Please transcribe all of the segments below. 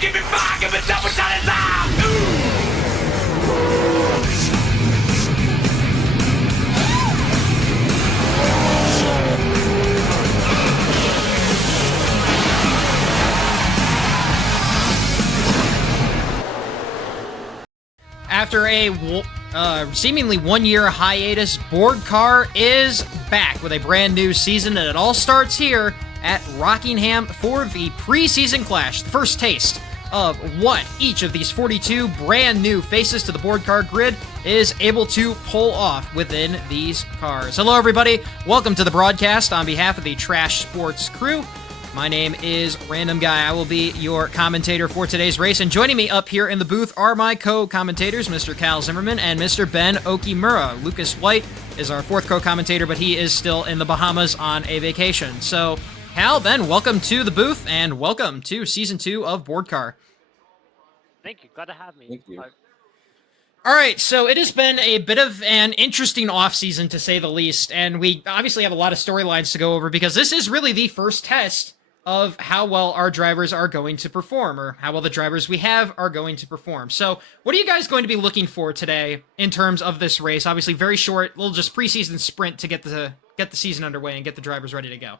give me fire, give me double shot and love. After a seemingly one-year hiatus, BOREDCAR is back with a brand new season, and it all starts here at Rockingham for the preseason clash. The first taste of what each of these 42 brand new faces to the BOREDCAR grid is able to pull off within these cars. Hello, everybody. Welcome to the broadcast on behalf of the Trash Sports crew. My name is Random Guy. I will be your commentator for today's race, and joining me up here in the booth are my co-commentators, Mr. Cal Zimmerman and Mr. Ben Okimura. Lucas White is our fourth co-commentator, but he is still in the Bahamas on a vacation. So, Cal, Ben, welcome to the booth, and welcome to Season 2 of BOREDCAR. Thank you. Glad to have me. Thank you. All right, so it has been a bit of an interesting offseason, to say the least, and we obviously have a lot of storylines to go over because this is really the first test of how well our drivers are going to perform, or how well the drivers we have are going to perform. So what are you guys going to be looking for today in terms of this race? Obviously very short, little just preseason sprint to get the season underway and get the drivers ready to go.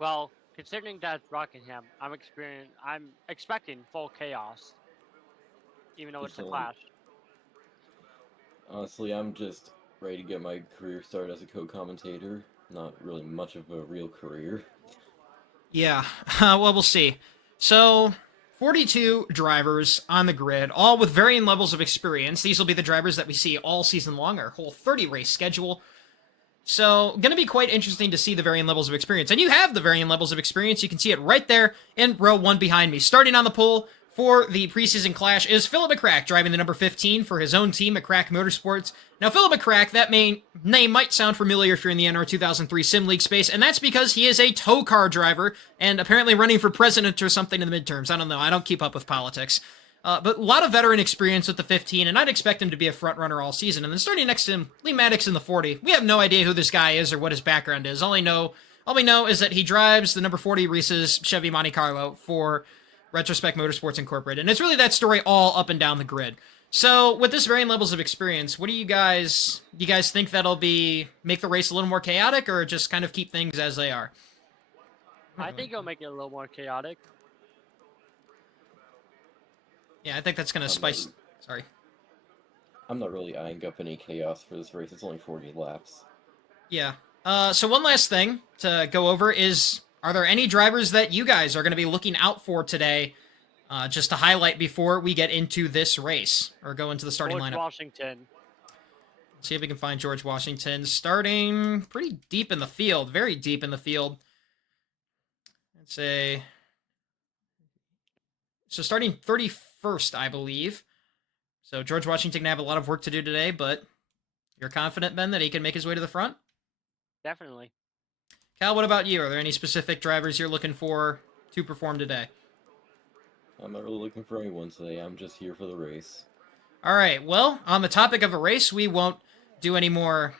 Well, considering that Rockingham, I'm expecting full chaos, even though it's a clash. Honestly, I'm just ready to get my career started as a co-commentator. Not really much of a real career. Yeah, well, we'll see. So, 42 drivers on the grid, all with varying levels of experience. These will be the drivers that we see all season long, our whole 30-race schedule. So, going to be quite interesting to see the varying levels of experience. And you have the varying levels of experience. You can see it right there in row 1 behind me. Starting on the pole for the preseason clash is Philip McCrack, driving the number 15 for his own team, McCrack Motorsports. Now, Philip McCrack, that name might sound familiar if you're in the NR2003 Sim League space, and that's because he is a tow car driver and apparently running for president or something in the midterms. I don't know. I don't keep up with politics. But a lot of veteran experience with the 15, and I'd expect him to be a front runner all season. And then starting next to him, Lee Maddox in the 40. We have no idea who this guy is or what his background is. All we know is that he drives the number 40 Reese's Chevy Monte Carlo for Retrospect Motorsports Incorporated. And it's really that story all up and down the grid. So, with this varying levels of experience, what do you guys think that'll make the race a little more chaotic, or just kind of keep things as they are? I think it'll make it a little more chaotic. Yeah, I think that's going to spice... Sorry. I'm not really eyeing up any chaos for this race. It's only 40 laps. Yeah. So one last thing to go over is, are there any drivers that you guys are going to be looking out for today, just to highlight before we get into this race, or go into the starting lineup? George Washington. Let's see if we can find George Washington, starting pretty deep in the field, very deep in the field. Let's say... So starting 31st, I believe. So George Washington can have a lot of work to do today, but you're confident, Ben, that he can make his way to the front? Definitely. Cal, what about you? Are there any specific drivers you're looking for to perform today? I'm not really looking for anyone today. I'm just here for the race. All right. Well, on the topic of a race, we won't do any more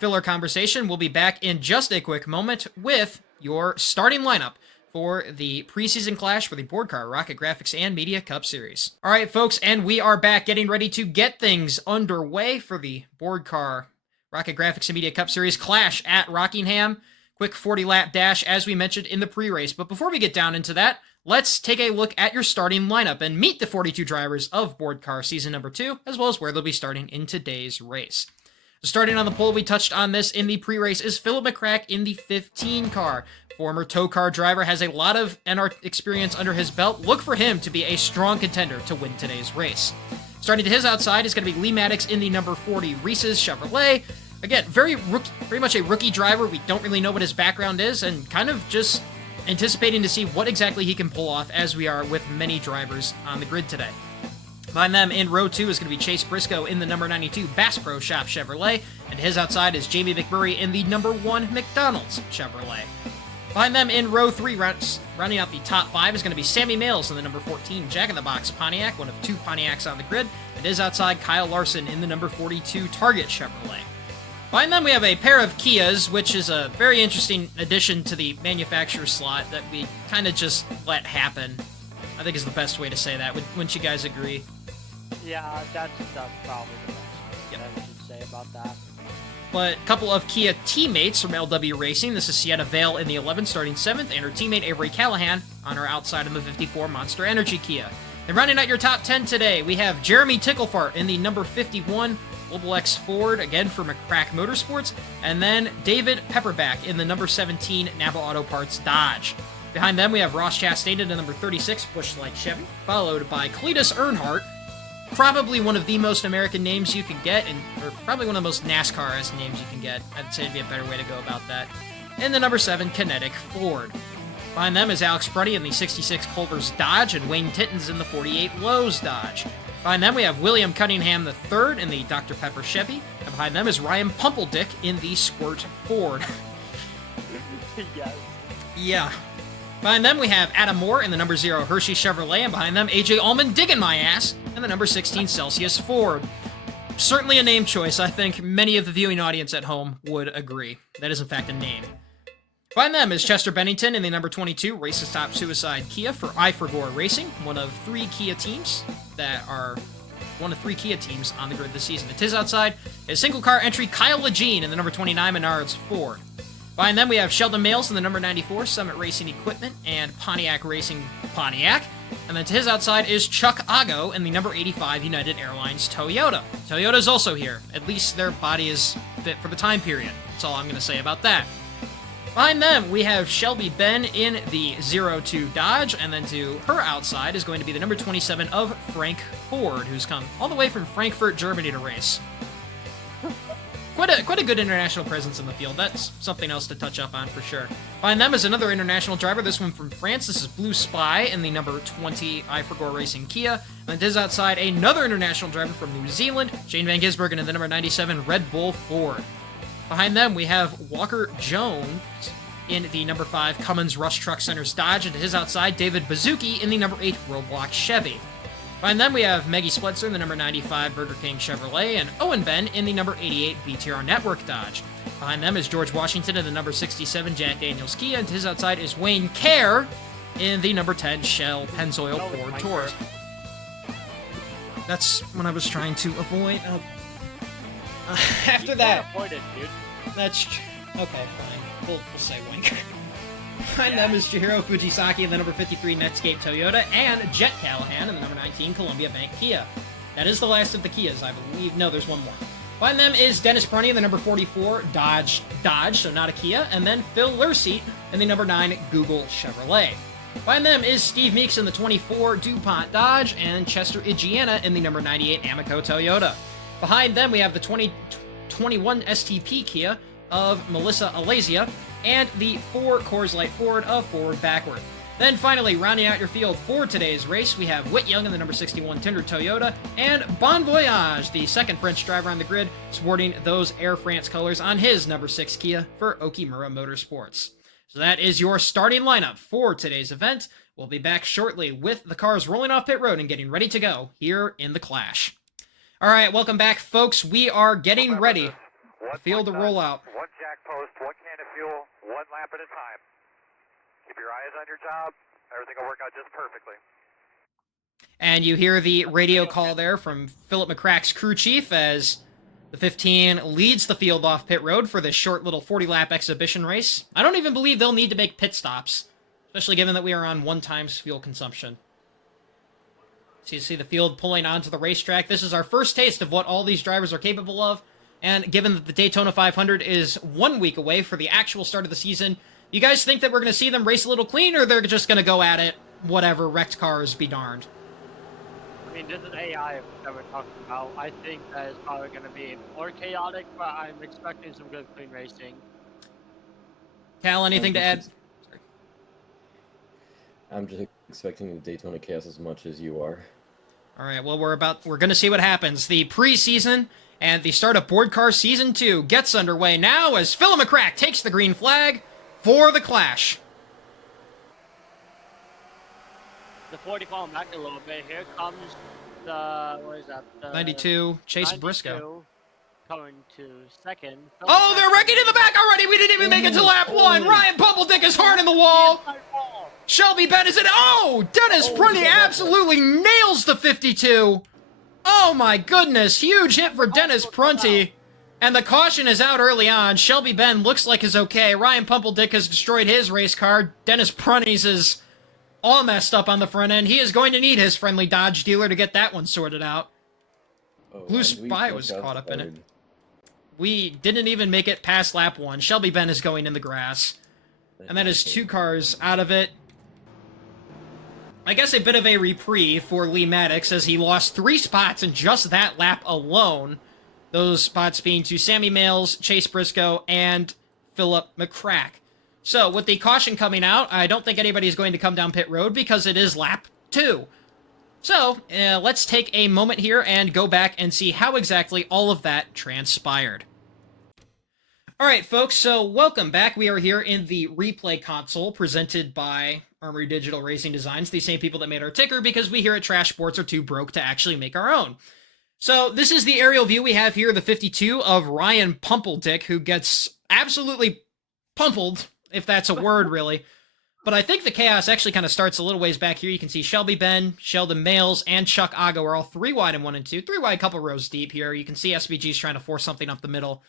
filler conversation. We'll be back in just a quick moment with your starting lineup for the preseason clash for the BOREDCAR Rocket Graphics and Media Cup Series. All right, folks, and we are back getting ready to get things underway for the BOREDCAR Rocket Graphics and Media Cup Series clash at Rockingham. Quick 40-lap dash, as we mentioned in the pre-race. But before we get down into that, let's take a look at your starting lineup and meet the 42 drivers of BOREDCAR Season number 2, as well as where they'll be starting in today's race. Starting on the pole, we touched on this in the pre-race, is Philip McCrack in the 15 car. Former tow car driver, has a lot of NR experience under his belt. Look for him to be a strong contender to win today's race. Starting to his outside is going to be Lee Maddox in the number 40 Reese's Chevrolet. Again, very much a rookie driver. We don't really know what his background is, and kind of just anticipating to see what exactly he can pull off, as we are with many drivers on the grid today. Behind them in row 2 is going to be Chase Briscoe in the number 92 Bass Pro Shop Chevrolet, and his outside is Jamie McMurray in the number 1 McDonald's Chevrolet. Behind them in row 3, rounding out the top 5, is going to be Sammy Males in the number 14 Jack in the Box Pontiac, one of 2 Pontiacs on the grid, and his outside Kyle Larson in the number 42 Target Chevrolet. Behind them, we have a pair of Kias, which is a very interesting addition to the manufacturer slot that we kind of just let happen. I think is the best way to say that. Wouldn't you guys agree? Yeah, that's probably the best thing I should say about that. But a couple of Kia teammates from LW Racing. This is Sienna Vale in the 11, starting 7th, and her teammate Avery Callahan on her outside in the 54 Monster Energy Kia. And rounding out your top 10 today, we have Jeremy Ticklefart in the number 51 Global X Ford, again for McCrack Motorsports, and then David Pepperback in the number 17 Napa Auto Parts Dodge. Behind them, we have Ross Chastain in the number 36 Busch Light Chevy, followed by Cletus Earnhardt, probably one of the most American names you can get, or probably one of the most NASCAR-esque names you can get. I'd say it'd be a better way to go about that. And the number 7 Kinetic Ford. Behind them is Alex Bruddy in the 66 Culver's Dodge and Wayne Tittons in the 48 Lowe's Dodge. Behind them we have William Cunningham III in the Dr. Pepper Chevy, and behind them is Ryan Pumpledick in the Squirt Ford. Yes. Yeah. Behind them we have Adam Moore in the number 0 Hershey Chevrolet, and behind them AJ Allman digging my ass in the number 16 Celsius Ford. Certainly a name choice. I think many of the viewing audience at home would agree. That is in fact a name. Behind them is Chester Bennington in the number 22 Races Top Suicide Kia for iForgore Racing, one of three Kia teams on the grid this season. At his outside is single car entry Kyle Lejean in the number 29 Menards Ford. Behind them we have Sheldon Males in the number 94 Summit Racing Equipment and Pontiac Racing Pontiac. And then to his outside is Chuck Ago in the number 85 United Airlines Toyota. Toyota's also here. At least their body is fit for the time period. That's all I'm going to say about that. Behind them, we have Shelby Ben in the 02 Dodge, and then to her outside is going to be the number 27 of Frank Ford, who's come all the way from Frankfurt, Germany to race. Quite a good international presence in the field. That's something else to touch up on for sure. Behind them is another international driver, this one from France. This is Blue Spy in the number 20 iForgore Racing Kia. And to his outside, another international driver from New Zealand, Shane Van Gisbergen in the number 97 Red Bull Ford. Behind them, we have Walker Jones in the number 5 Cummins Rush Truck Centers Dodge, and to his outside, David Bazuki in the number 8 Roadblock Chevy. Behind them, we have Maggie Spletzer in the number 95 Burger King Chevrolet, and Owen Ben in the number 88 BTR Network Dodge. Behind them is George Washington in the number 67 Jack Daniels Kia, and to his outside is Wayne Kerr in the number 10 Shell Pennzoil Ford Taurus. That's what I was trying to avoid. After that, Avoid it, dude. that's okay. Fine, we'll say Wink. Behind them is Chihiro Fujisaki in the number 53 Netscape Toyota and Jet Callahan in the number 19 Columbia Bank Kia. That is the last of the Kias, I believe. No, there's one more. Behind them is Dennis Prunty in the number 44 Dodge, so not a Kia, and then Phil Lurseat in the number 9 Google Chevrolet. Behind them is Steve Meeks in the 24 DuPont Dodge and Chester Igiana in the number 98 Amico Toyota. Behind them, we have the 2021 STP Kia of Melissa Alazia and the 4 Coors Light Ford of Forward Backward. Then finally, rounding out your field for today's race, we have Whit Young in the number 61 Tinder Toyota and Bon Voyage, the second French driver on the grid, sporting those Air France colors on his number 6 Kia for Okimura Motorsports. So that is your starting lineup for today's event. We'll be back shortly with the cars rolling off pit road and getting ready to go here in the Clash. All right, welcome back, folks. We are getting ready. The field to roll out. One jack post, one can of fuel, one lap at a time. Keep your eyes on your job. Everything will work out just perfectly. And you hear the radio call there from Philip McCrack's crew chief as the 15 leads the field off pit road for this short little 40-lap exhibition race. I don't even believe they'll need to make pit stops, especially given that we are on 1 times fuel consumption. So you see the field pulling onto the racetrack. This is our first taste of what all these drivers are capable of. And given that the Daytona 500 is 1 week away for the actual start of the season, you guys think that we're going to see them race a little clean, or they're just going to go at it, whatever, wrecked cars be darned? I mean, this is AI that we're talking about. I think that is probably going to be more chaotic, but I'm expecting some good clean racing. Cal, anything to add? Sorry. I'm just expecting the Daytona chaos as much as you are. All right, well, we're going to see what happens. The preseason and the start of BOREDCAR Season 2 gets underway now as Philip McCrack takes the green flag for the Clash. The 40 falling back a little bit. Here comes the, what is that? The 92, Chase 92 Briscoe. Coming to second. Oh, they're wrecking in the back already! We didn't even make it to lap 1! Ryan Pumpledick is hard in the wall! Shelby Benn is in. Oh, Dennis Prunty absolutely nails the 52. Oh my goodness, huge hit for Dennis Prunty. And the caution is out early on. Shelby Benn looks like is okay. Ryan Pumpledick has destroyed his race car. Dennis Prunty's is all messed up on the front end. He is going to need his friendly Dodge dealer to get that one sorted out. Blue Spy was caught up in it. We didn't even make it past lap 1. Shelby Benn is going in the grass. And that is 2 cars out of it. I guess a bit of a reprieve for Lee Maddox as he lost 3 spots in just that lap alone. Those spots being to Sammy Males, Chase Briscoe, and Philip McCrack. So, with the caution coming out, I don't think anybody's going to come down pit road because it is lap 2. So, let's take a moment here and go back and see how exactly all of that transpired. Alright, folks, so welcome back. We are here in the replay console presented by Armory Digital Racing Designs, the same people that made our ticker, because we here at Trash Sports are too broke to actually make our own. So, this is the aerial view we have here, the 52 of Ryan Pumpledick, who gets absolutely pumpled, if that's a word, really. But I think the chaos actually kind of starts a little ways back here. You can see Shelby Benn, Sheldon Males, and Chuck Aggo are all 3 wide in 1 and 2. 3 wide, couple rows deep here. You can see SVG's trying to force something up the middle.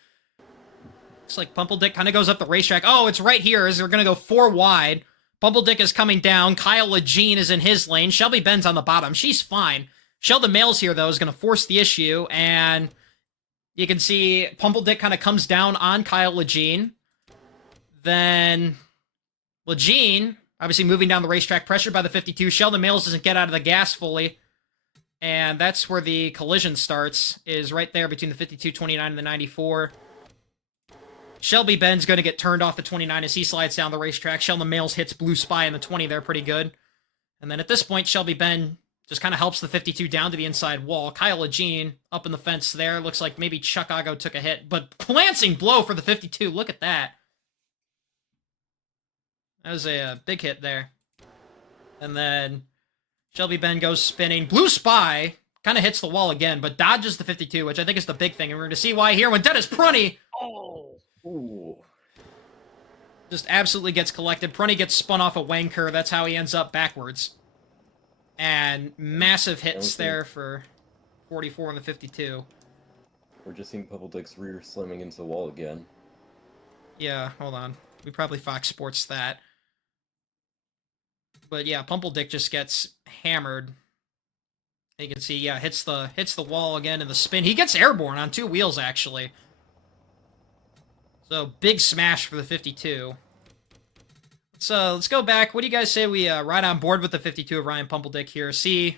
Looks like Pumpledick kind of goes up the racetrack. Oh, it's right here as they're going to go 4 wide. Pumpledick is coming down. Kyle Lejean is in his lane. Shelby Benn's on the bottom. She's fine. Sheldon Males here, though, is going to force the issue, and you can see Pumpledick kind of comes down on Kyle Lejean. Then Lejean, obviously moving down the racetrack, pressured by the 52. Sheldon Males doesn't get out of the gas fully, and that's where the collision starts, is right there between the 52, 29, and the 94. Shelby Benn's going to get turned off the 29 as he slides down the racetrack. Sheldon Males hits Blue Spy in the 20 there pretty good. And then at this point, Shelby Benn just kind of helps the 52 down to the inside wall. Kyle Lejean up in the fence there. Looks like maybe Chuck Aggo took a hit. But glancing blow for the 52. Look at that. That was a big hit there. And then Shelby Benn goes spinning. Blue Spy kind of hits the wall again, but dodges the 52, which I think is the big thing. And we're going to see why here when Dennis Prunty... Ooh. Just absolutely gets collected. Prunty gets spun off a wanker. That's how he ends up backwards. And massive hits there for 44 and the 52. We're just seeing Pumpledick's rear slamming into the wall again. Yeah, hold on. We probably Fox Sports that. But yeah, Pumpledick just gets hammered. You can see, yeah, hits the wall again in the spin. He gets airborne on 2 wheels, actually. So, big smash for the 52. Let's go back. What do you guys say we ride on board with the 52 of Ryan Pumpledick here? See,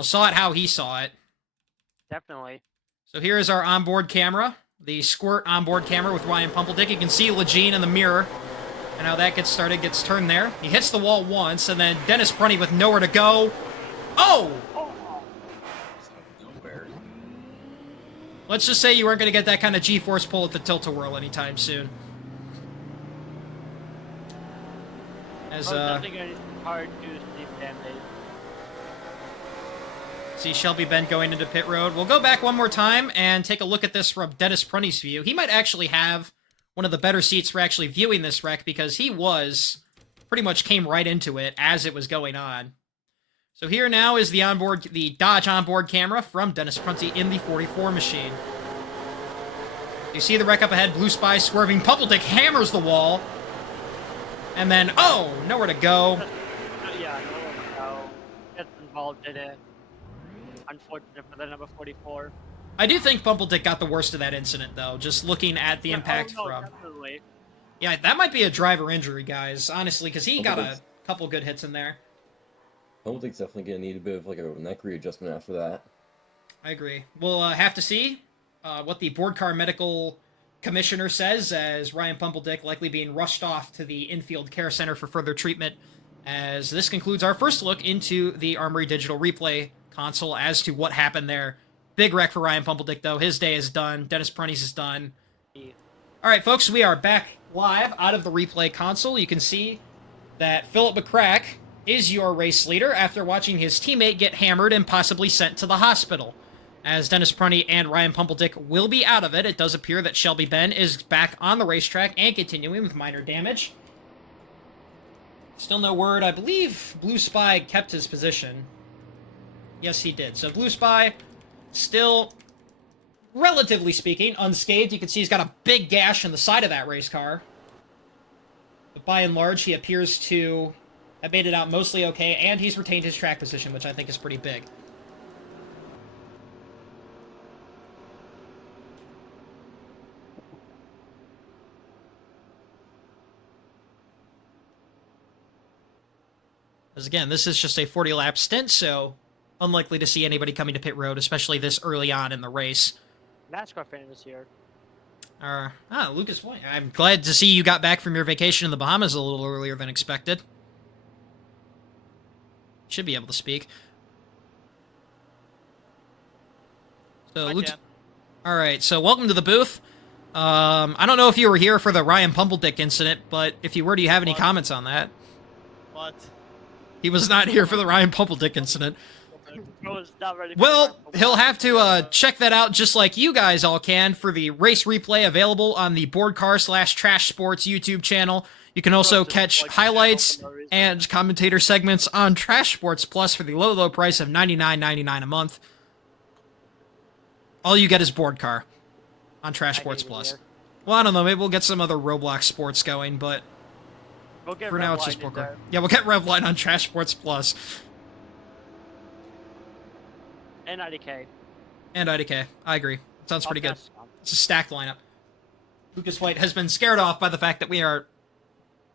saw it how he saw it. Definitely. So here is our onboard camera, the Squirt onboard camera with Ryan Pumpledick. You can see Lejean in the mirror, and how that gets started, gets turned there. He hits the wall once, and then Dennis Prunty with nowhere to go. Oh! Let's just say you weren't going to get that kind of G-force pull at the Tilt-A-Whirl anytime soon. As, nothing hard to sleep damage. See Shelby Benn going into pit road. We'll go back one more time and take a look at this from Dennis Prunty's view. He might actually have one of the better seats for actually viewing this wreck because he pretty much came right into it as it was going on. So here now is the Dodge onboard camera from Dennis Prunty in the 44 machine. You see the wreck up ahead, Blue Spy swerving. Pumpledick hammers the wall. And then, oh, nowhere to go. Yeah, nowhere to go. Gets involved in it. Unfortunate for the number 44. I do think Pumpledick got the worst of that incident, though, just looking at the impact from... Definitely. Yeah, that might be a driver injury, guys, honestly, because he got a couple good hits in there. Pumpledick's definitely going to need a bit of like a neck readjustment after that. I agree. We'll have to see what the BOREDCAR medical commissioner says, as Ryan Pumpledick likely being rushed off to the infield care center for further treatment, as this concludes our first look into the Armory Digital Replay console as to what happened there. Big wreck for Ryan Pumpledick, though. His day is done. Dennis Prunty's is done. All right, folks, we are back live out of the replay console. You can see that Philip McCrack is your race leader after watching his teammate get hammered and possibly sent to the hospital. As Dennis Prunty and Ryan Pumpledick will be out of it, it does appear that Shelby Benn is back on the racetrack and continuing with minor damage. Still no word. I believe Blue Spy kept his position. Yes, he did. So Blue Spy, still, relatively speaking, unscathed. You can see he's got a big gash in the side of that race car. But by and large, he appears to have made it out mostly okay, and he's retained his track position, which I think is pretty big. Because again, this is just a 40-lap stint, so unlikely to see anybody coming to pit road, especially this early on in the race. NASCAR fan this year. Lucas White. I'm glad to see you got back from your vacation in the Bahamas a little earlier than expected. Should be able to speak. So, Lucas... Alright, so welcome to the booth. I don't know if you were here for the Ryan Pumpledick incident, but if you were, do you have any comments on that? What? He was not here for the Ryan Pumpledick incident. I was not ready for Well, that. he'll have to check that out just like you guys all can for the race replay available on the BOREDCAR/Trash Sports YouTube channel. You can also catch highlights and commentator segments on Trash Sports Plus for the low, low price of $99.99 a month. All you get is BOREDCAR on Trash Sports Plus. Well, I don't know. Maybe we'll get some other Roblox sports going, but We'll get for now it's Revline just in BOREDCAR. there. Yeah, we'll get Revline on Trash Sports Plus. And IDK. And IDK. I agree. Sounds pretty good. Yes. It's a stacked lineup. Lucas White has been scared off by the fact that we are,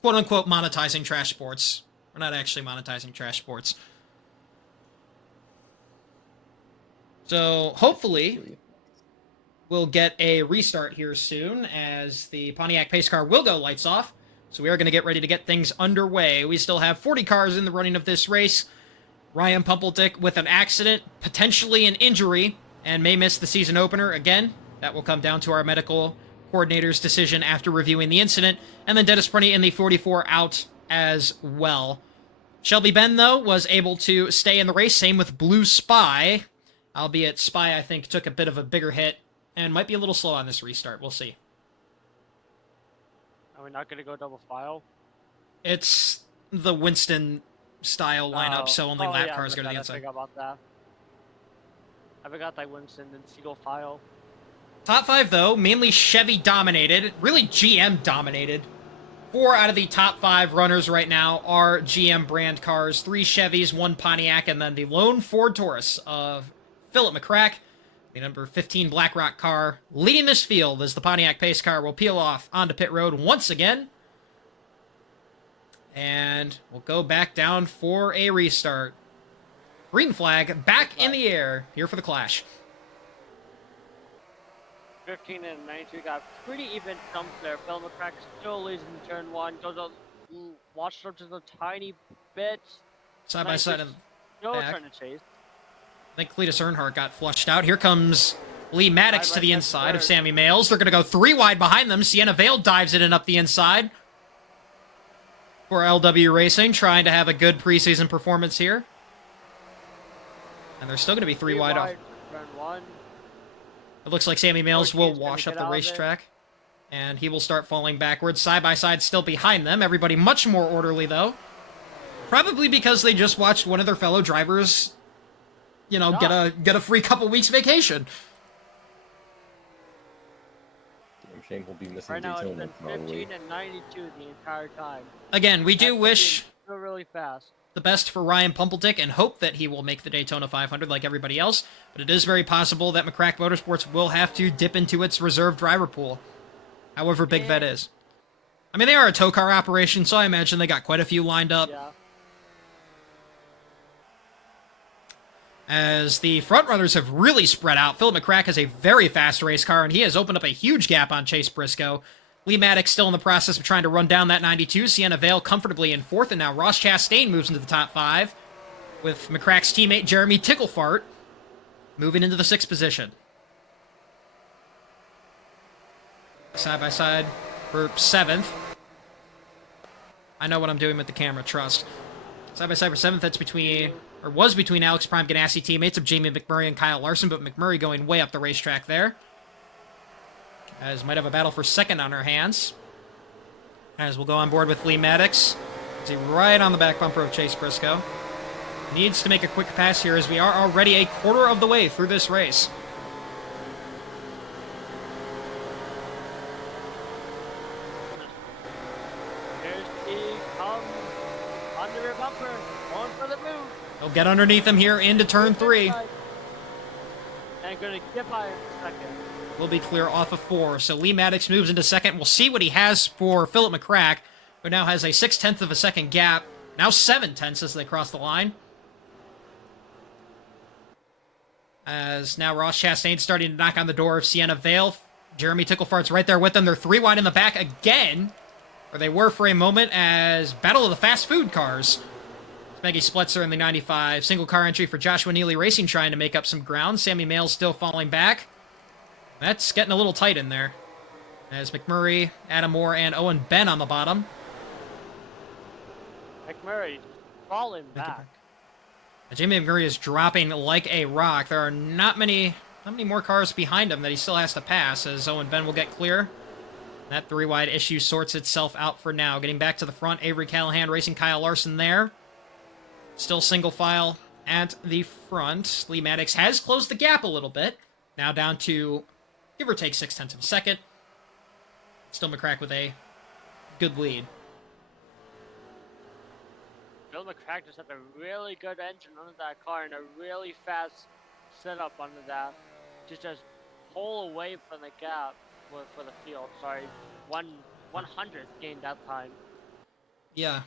quote-unquote, monetizing Trash Sports. We're not actually monetizing Trash Sports. So, hopefully, we'll get a restart here soon, as the Pontiac pace car will go lights off. So we are going to get ready to get things underway. We still have 40 cars in the running of this race. Ryan Pumpledick with an accident, potentially an injury, and may miss the season opener. Again, that will come down to our medical coordinator's decision after reviewing the incident. And then Dennis Prunty in the 44 out as well. Shelby Benn, though, was able to stay in the race. Same with Blue Spy. Albeit Spy, I think, took a bit of a bigger hit and might be a little slow on this restart. We'll see. Are we not going to go double file? It's the Winston-style lineup, so only lap yeah, cars go to the I inside. forgot about that. I forgot that Winston and single file. Top 5, though, mainly Chevy-dominated, really GM-dominated. 4 out of the top 5 runners right now are GM brand cars. 3 Chevys, 1 Pontiac, and then the lone Ford Taurus of Philip McCrack, the number 15 BlackRock car, leading this field as the Pontiac pace car will peel off onto pit road once again. And we'll go back down for a restart. Green flag back in the air here for the clash. 15 and 92 got pretty even jumps there. Phil McCrack still leads in turn 1. Goes up, watched up just a tiny bit. Side by side in No back. trying to chase. I think Cletus Earnhardt got flushed out. Here comes Lee Maddox to the inside of Sammy Males. They're going to go 3 wide behind them. Sienna Vale dives in and up the inside for LW Racing, trying to have a good preseason performance here. And they're still going to be 3 wide off. Turn 1. It looks like Sammy Males Ortiz will gonna wash up get the out of it. racetrack. And he will start falling backwards. Side by side still behind them. Everybody much more orderly, though. Probably because they just watched one of their fellow drivers, you know, get a free couple weeks vacation. Damn shame we'll be missing Right now it's Daytona, been probably. 15 and 92 the entire time. Again, we do That's wish moving really fast. the best for Ryan Pumpledick and hope that he will make the Daytona 500 like everybody else, but it is very possible that McCrack Motorsports will have to dip into its reserve driver pool, however big that is. I mean, they are a tow car operation, so I imagine they got quite a few lined up. Yeah. As the frontrunners have really spread out. Philip McCrack has a very fast race car, and he has opened up a huge gap on Chase Briscoe. Lee Maddox still in the process of trying to run down that 92. Sienna Vale comfortably in 4th, and now Ross Chastain moves into the top 5, with McCrack's teammate Jeremy Ticklefart moving into the 6th position. Side by side for 7th. I know what I'm doing with the camera, trust. Side by side for 7th, that's between, or was between Alex Prime Ganassi teammates of Jamie McMurray and Kyle Larson, but McMurray going way up the racetrack there. As might have a battle for 2nd on her hands. As we'll go on board with Lee Maddox See, right on the back bumper of Chase Briscoe. Needs to make a quick pass here as we are already a quarter of the way through this race. Here's he comes under a bumper, going for the move. He'll get underneath him here into turn 3. And gonna get by in a second. Will be clear off of 4. So Lee Maddox moves into second. We'll see what he has for Philip McCrack, who now has a 6/10 of a second gap. Now 7/10 as they cross the line. As now Ross Chastain's starting to knock on the door of Sienna Vale. Jeremy Ticklefart's right there with them. They're 3 wide in the back again, where they were for a moment, as Battle of the Fast Food Cars. Maggie Splitzer in the 95. Single car entry for Joshua Neely Racing trying to make up some ground. Sammy Mails still falling back. That's getting a little tight in there. As McMurray, Adam Moore, and Owen Ben on the bottom. McMurray falling back. Jamie McMurray is dropping like a rock. There are not many more cars behind him that he still has to pass, as Owen Ben will get clear. That 3 wide issue sorts itself out for now. Getting back to the front, Avery Callahan racing Kyle Larson there. Still single file at the front. Lee Maddox has closed the gap a little bit. Now down to, give or take, 6/10 of a second. Still McCrack with a good lead. Bill McCrack just had a really good engine under that car and a really fast setup under that to just pull away from the gap for the field. Sorry, 1/100th gain that time. Yeah.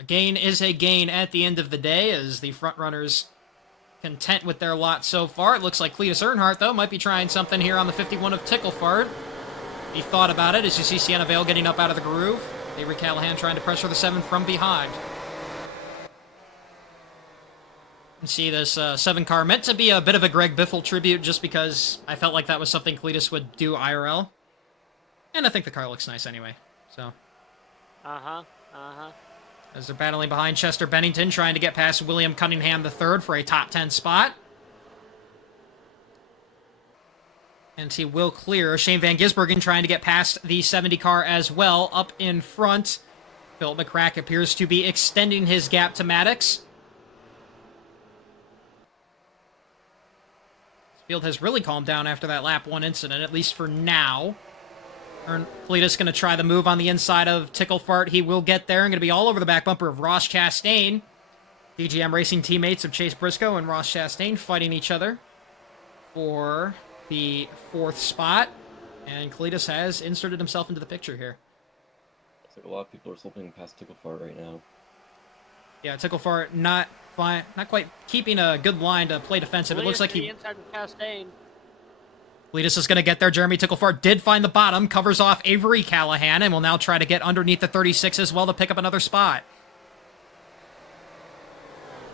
A gain is a gain at the end of the day, as the front runners content with their lot so far. It looks like Cletus Earnhardt, though, might be trying something here on the 51 of Ticklefart. He thought about it as you see Sienna Vale getting up out of the groove. Avery Callahan trying to pressure the 7 from behind. You see this 7 car meant to be a bit of a Greg Biffle tribute, just because I felt like that was something Cletus would do IRL. And I think the car looks nice anyway, so. As they're battling behind Chester Bennington, trying to get past William Cunningham III for a top 10 spot. And he will clear Shane Van Gisbergen trying to get past the 70 car as well. Up in front, Phil McCrack appears to be extending his gap to Maddox. This field has really calmed down after that lap 1 incident, at least for now. Cletus going to try the move on the inside of Ticklefart. He will get there and going to be all over the back bumper of Ross Chastain. DGM Racing teammates of Chase Briscoe and Ross Chastain fighting each other for the 4th spot. And Cletus has inserted himself into the picture here. Looks like a lot of people are slipping past Ticklefart right now. Yeah, Ticklefart not quite keeping a good line to play defensive. It looks like he... inside of Chastain. Cletus is going to get there. Jeremy Ticklefart did find the bottom, covers off Avery Callahan, and will now try to get underneath the 36 as well to pick up another spot.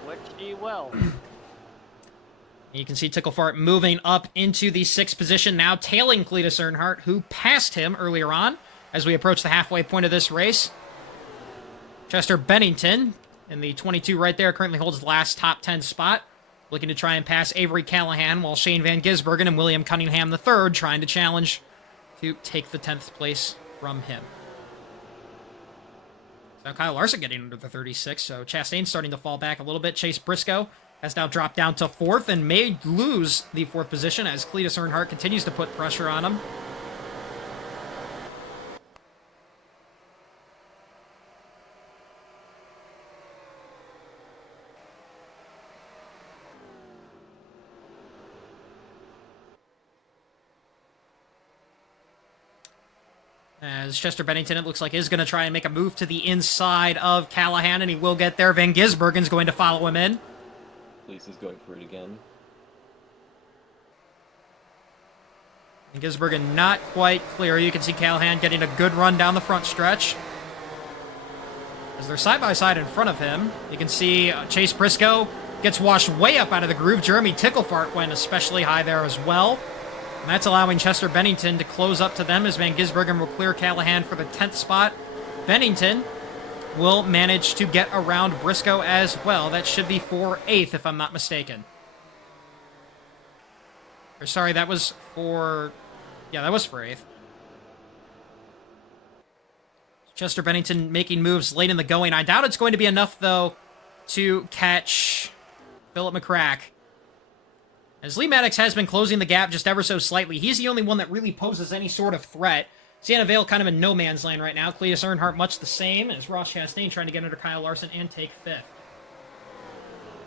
Which he will. You can see Ticklefart moving up into the 6th position, now tailing Cletus Earnhardt, who passed him earlier on as we approach the halfway point of this race. Chester Bennington, in the 22 right there, currently holds the last top 10 spot. Looking to try and pass Avery Callahan, while Shane Van Gisbergen and William Cunningham III trying to challenge to take the 10th place from him. So Kyle Larson getting under the 36, so Chastain's starting to fall back a little bit. Chase Briscoe has now dropped down to 4th and may lose the 4th position as Cletus Earnhardt continues to put pressure on him. As Chester Bennington, it looks like, is going to try and make a move to the inside of Callahan, and he will get there. Van Gisbergen's going to follow him in. Police is going for it again. Van Gisbergen not quite clear. You can see Callahan getting a good run down the front stretch. As they're side-by-side in front of him, you can see Chase Briscoe gets washed way up out of the groove. Jeremy Ticklefart went especially high there as well. And that's allowing Chester Bennington to close up to them as Van Gisbergen will clear Callahan for the 10th spot. Bennington will manage to get around Briscoe as well. That should be for 8th, if I'm not mistaken. Or sorry, that was for... Yeah, that was for 8th. Chester Bennington making moves late in the going. I doubt it's going to be enough, though, to catch Philip McCrack. As Lee Maddox has been closing the gap just ever so slightly, he's the only one that really poses any sort of threat. Sienna Vale kind of in no man's land right now. Cletus Earnhardt much the same, as Ross Chastain trying to get under Kyle Larson and take 5th.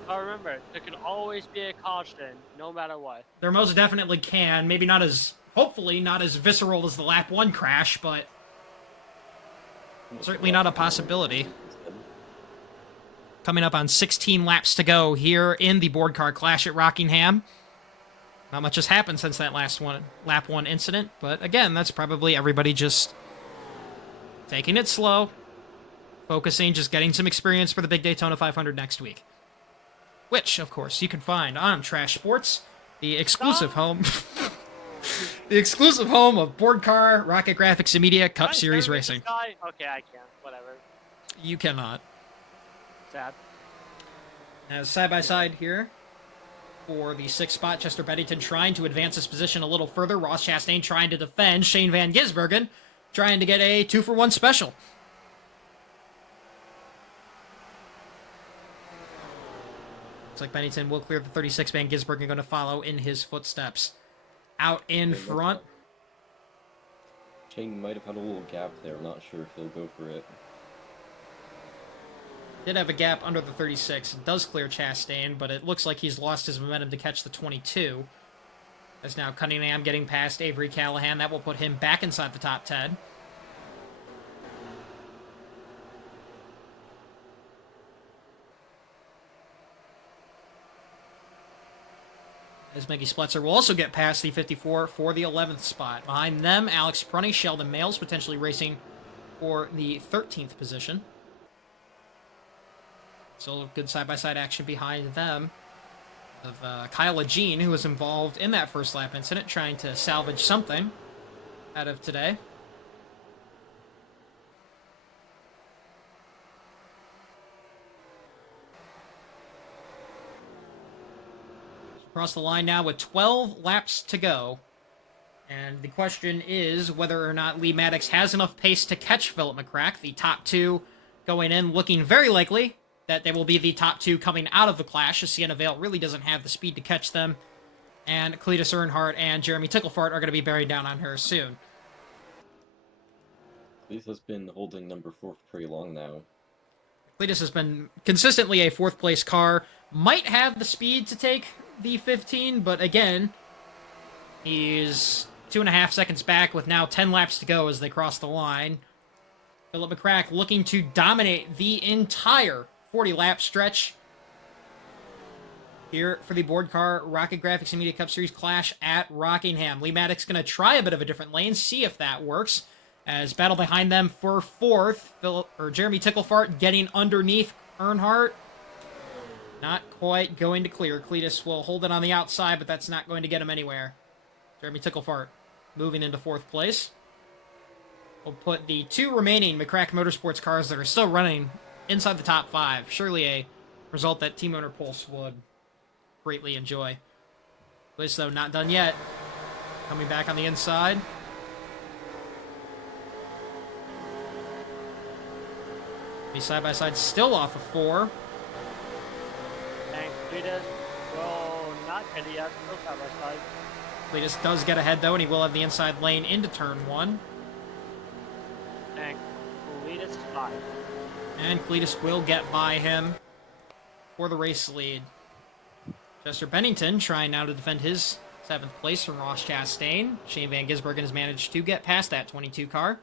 But remember, there can always be a caution, no matter what. There most definitely can. Maybe not as, hopefully, not as visceral as the lap 1 crash, but certainly not a possibility. Coming up on 16 laps to go here in the board car clash at Rockingham. Not much has happened since that last lap 1 incident, but again, that's probably everybody just taking it slow, focusing, just getting some experience for the big Daytona 500 next week. Which, of course, you can find on Trash Sports, the exclusive home the exclusive home of Board Car, Rocket Graphics and Media, Cup Series Racing. Okay, I can. Whatever. You cannot. Sad. As side-by-side here for the 6th spot, Chester Bennington trying to advance his position a little further. Ross Chastain trying to defend. Shane Van Gisbergen trying to get a 2-for-1 special. Looks like Bennington will clear the 36. Van Gisbergen going to follow in his footsteps. Out in front. Shane might have had a little gap there. I'm not sure if he'll go for it. Did have a gap under the 36. It does clear Chastain, but it looks like he's lost his momentum to catch the 22. As now Cunningham getting past Avery Callahan. That will put him back inside the top 10. As Maggie Spletzer will also get past the 54 for the 11th spot. Behind them, Alex Prunny, Sheldon Males potentially racing for the 13th position. Still good side-by-side action behind them of Kyle Jean, who was involved in that first lap incident, trying to salvage something out of today. Across the line now with 12 laps to go. And the question is whether or not Lee Maddox has enough pace to catch Philip McCrack. The top 2 going in, looking very likely that they will be the top 2 coming out of the clash, as Sienna Vale really doesn't have the speed to catch them. And Cletus Earnhardt and Jeremy Ticklefart are going to be bearing down on her soon. Cletus has been holding number 4 for pretty long now. Cletus has been consistently a 4th place car. Might have the speed to take the 15, but again, he's 2.5 seconds back with now 10 laps to go as they cross the line. Philip McCrack looking to dominate the entire 40-lap stretch here for the Board Car Rocket Graphics and Media Cup Series clash at Rockingham. Lee Maddox going to try a bit of a different lane, see if that works. As battle behind them for 4th, Jeremy Ticklefart getting underneath Earnhardt. Not quite going to clear. Cletus will hold it on the outside, but that's not going to get him anywhere. Jeremy Ticklefart moving into 4th place. We'll put the 2 remaining McCrack Motorsports cars that are still running inside the top 5. Surely a result that Team Owner Pulse would greatly enjoy. Cletus, though, not done yet. Coming back on the inside. The side-by-side still off of 4. And Cletus will not get it yet, still side by side. Cletus does get ahead, though, and he will have the inside lane into turn 1. And Cletus is 5. And Cletus will get by him for the race lead. Chester Bennington trying now to defend his 7th place from Ross Chastain. Shane Van Gisbergen has managed to get past that 22 car.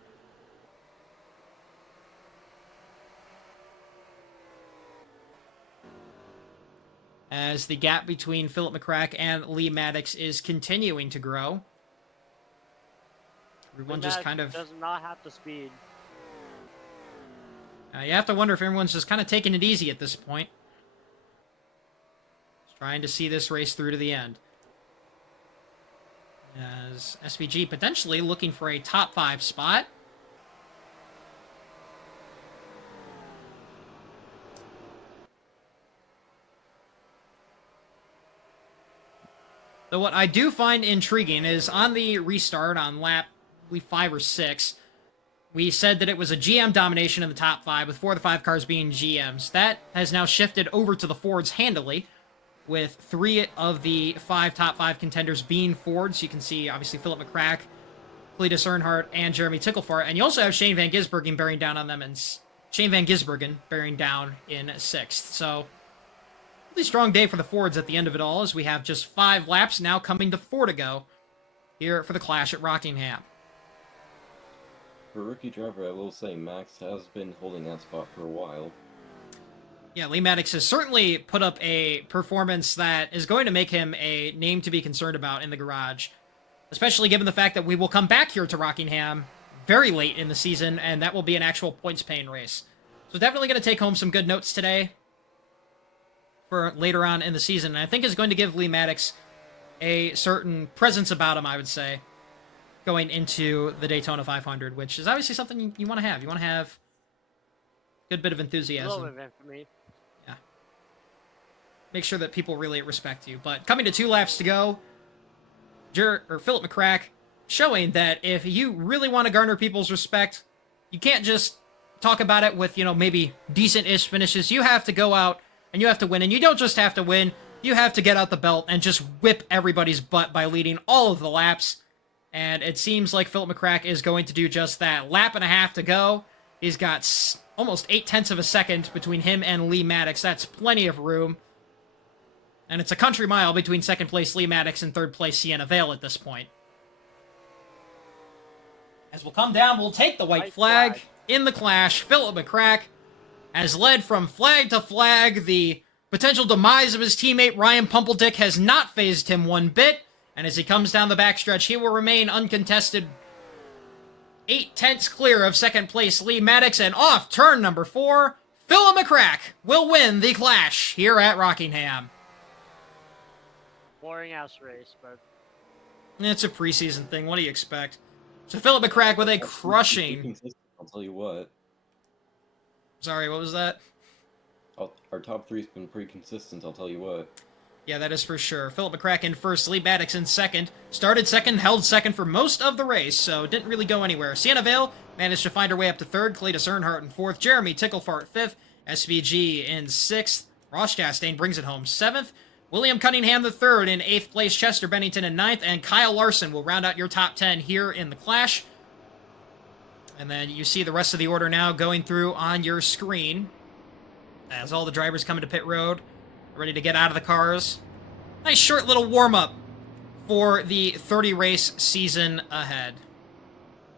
As the gap between Philip McCrack and Lee Maddox is continuing to grow. Everyone just kind of does not have the speed. You have to wonder if everyone's just kind of taking it easy at this point. Just trying to see this race through to the end. As SVG potentially looking for a top 5 spot. Though what I do find intriguing is on the restart on lap, I believe 5 or 6, we said that it was a GM domination in the top 5, with 4 of the 5 cars being GMs. That has now shifted over to the Fords handily, with 3 of the 5 top 5 contenders being Fords. You can see, obviously, Philip McCrack, Cletus Earnhardt, and Jeremy Ticklefart. And you also have Shane Van Gisbergen bearing down on them, and Shane Van Gisbergen bearing down in 6th. So, really strong day for the Fords at the end of it all, as we have just 5 laps now coming to 4 to go here for the Clash at Rockingham. For a rookie driver, I will say Max has been holding that spot for a while. Yeah, Lee Maddox has certainly put up a performance that is going to make him a name to be concerned about in the garage, especially given the fact that we will come back here to Rockingham very late in the season, and that will be an actual points-paying race. So definitely going to take home some good notes today for later on in the season, and I think is going to give Lee Maddox a certain presence about him, I would say, going into the Daytona 500, which is obviously something you want to have. You want to have a good bit of enthusiasm. A little bit for me. Yeah. Make sure that people really respect you. But coming to 2 laps to go, Philip McCrack showing that if you really want to garner people's respect, you can't just talk about it with, maybe decent-ish finishes. You have to go out and you have to win. And you don't just have to win. You have to get out the belt and just whip everybody's butt by leading all of the laps. And it seems like Philip McCrack is going to do just that. Lap and a half to go. He's got almost 0.8 of a second between him and Lee Maddox. That's plenty of room. And it's a country mile between 2nd place Lee Maddox and 3rd place Sienna Vale at this point. As we'll come down, we'll take the white flag in the clash. Philip McCrack has led from flag to flag. The potential demise of his teammate Ryan Pumpledick has not fazed him one bit. And as he comes down the backstretch, he will remain uncontested 0.8 clear of 2nd place Lee Maddox. And off turn number 4, Philip McCrack will win the clash here at Rockingham. Boring ass race, but It's a preseason thing. What do you expect? So Philip McCrack with a crushing... I'll tell you what. Sorry, what was that? Our top 3's been pretty consistent, I'll tell you what. Yeah, that is for sure. Philip McCrack in 1st, Lee Maddox in 2nd. Started 2nd, held 2nd for most of the race, so didn't really go anywhere. Sienna Vale managed to find her way up to 3rd. Cletus Earnhardt in 4th. Jeremy Ticklefart 5th. SVG in 6th. Ross Chastain brings it home 7th. William Cunningham the 3rd in 8th place. Chester Bennington in 9th. And Kyle Larson will round out your top 10 here in the clash. And then you see the rest of the order now going through on your screen as all the drivers come into pit road, ready to get out of the cars. Nice short little warm-up for the 30-race season ahead.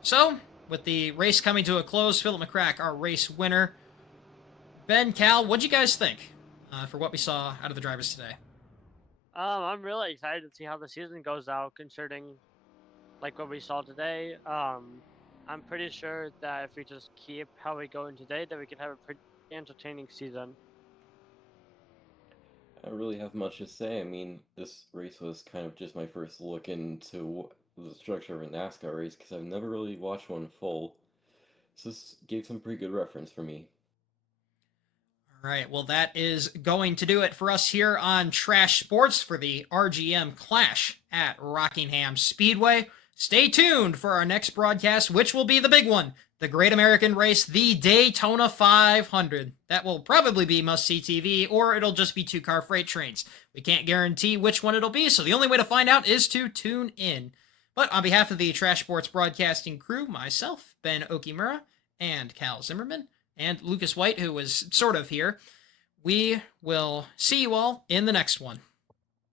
So, with the race coming to a close, Philip McCrack, our race winner. Ben, Cal, what'd you guys think for what we saw out of the drivers today? I'm really excited to see how the season goes out, considering like what we saw today. I'm pretty sure that if we just keep how we going today, that we can have a pretty entertaining season. I don't really have much to say. I mean, this race was kind of just my first look into the structure of a NASCAR race, because I've never really watched one full. So this gave some pretty good reference for me. All right, well, that is going to do it for us here on Trash Sports for the RGM Clash at Rockingham Speedway. Stay tuned for our next broadcast, which will be the big one, the Great American Race, the Daytona 500. That will probably be must-see TV, or it'll just be 2-car freight trains. We can't guarantee which one it'll be, so the only way to find out is to tune in. But on behalf of the Trash Sports broadcasting crew, myself, Ben Okimura, and Cal Zimmerman, and Lucas White, who was sort of here, we will see you all in the next one.